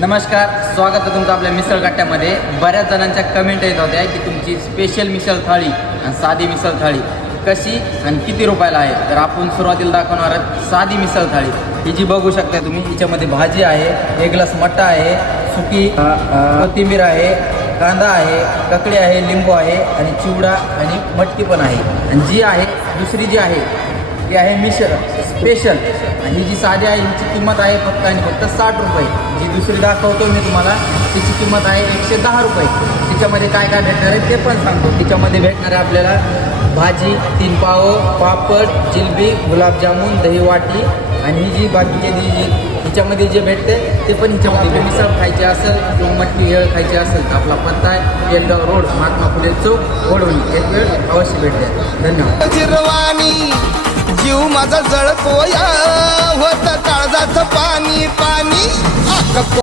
नमस्कार, स्वागत आहे तुमचं आपल्या मिसळ गट्ट्यामध्ये. बऱ्याच जणांच्या कमेंट येत होत्या की तुमची स्पेशल मिसळ थाळी आणि साधी मिसळ थाळी कशी आणि किती रुपयाला आहे. तर आपण सुरुवातीला दाखवणार आहोत साधी मिसळ थाळी. ही जी बघू शकता तुम्ही, हिच्यामध्ये भाजी आहे, एक ग्लास मट्टा आहे, सुकी कोथिंबीर आहे, कांदा आहे, ककडी आहे, लिंबू आहे आणि चिवडा आणि मटकी पण आहे. आणि जी आहे दुसरी जी आहे ती आहे मिसळ स्पेशल. आणि ही जी साधी आहे हिची किंमत आहे फक्त आणि फक्त 60 रुपये. जी दुसरी दाखवतो मी तुम्हाला तिची किंमत आहे 110 रुपये. तिच्यामध्ये काय काय भेटणार आहे ते पण सांगतो. तिच्यामध्ये भेटणार आहे आपल्याला भाजी, 3 पाव, पापड, जिलबी, गुलाबजामुन, दही वाटी आणि ही जी बाकीची जी हिच्यामध्ये जे भेटते ते पण हिच्यामध्ये. मिसळ खायची असेल किंवा मटकी भेळ खायची असेल तर आपला पत्ता आहे येलगाव रोड, महात्मा फुले चौक, ओढवणी. एक वेळ अवश्य भेट द्या. धन्यवाद. जीव माझा जळतोया होत काळजाचं पाणी पाणी